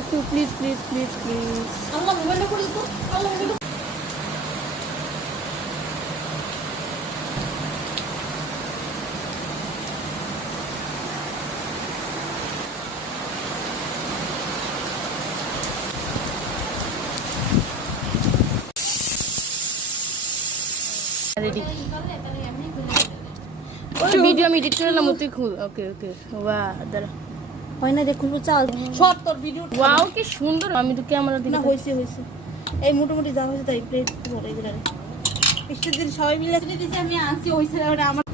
একটু please please please please. আল্লাহ মোবাইলটা করে দিত, আল্লাহ মোবাইলটা। রেডি ওই ভিডিও আমি এডিট করে না তুই খুল। ওকে ওকে বাহ দাঁড়া হয় না দেখুন চাল সব তোর ভিডিও। ওয়াও কি সুন্দর। আমি তো ক্যামেরা দিকে না হয়েছে হয়েছে এই মোটামুটি যা হয়েছে তাই প্লেট ধরে দিলাম। বৃষ্টির দিন সবাই মিলে দিয়েছি আমি আনছি হয়েছে আমার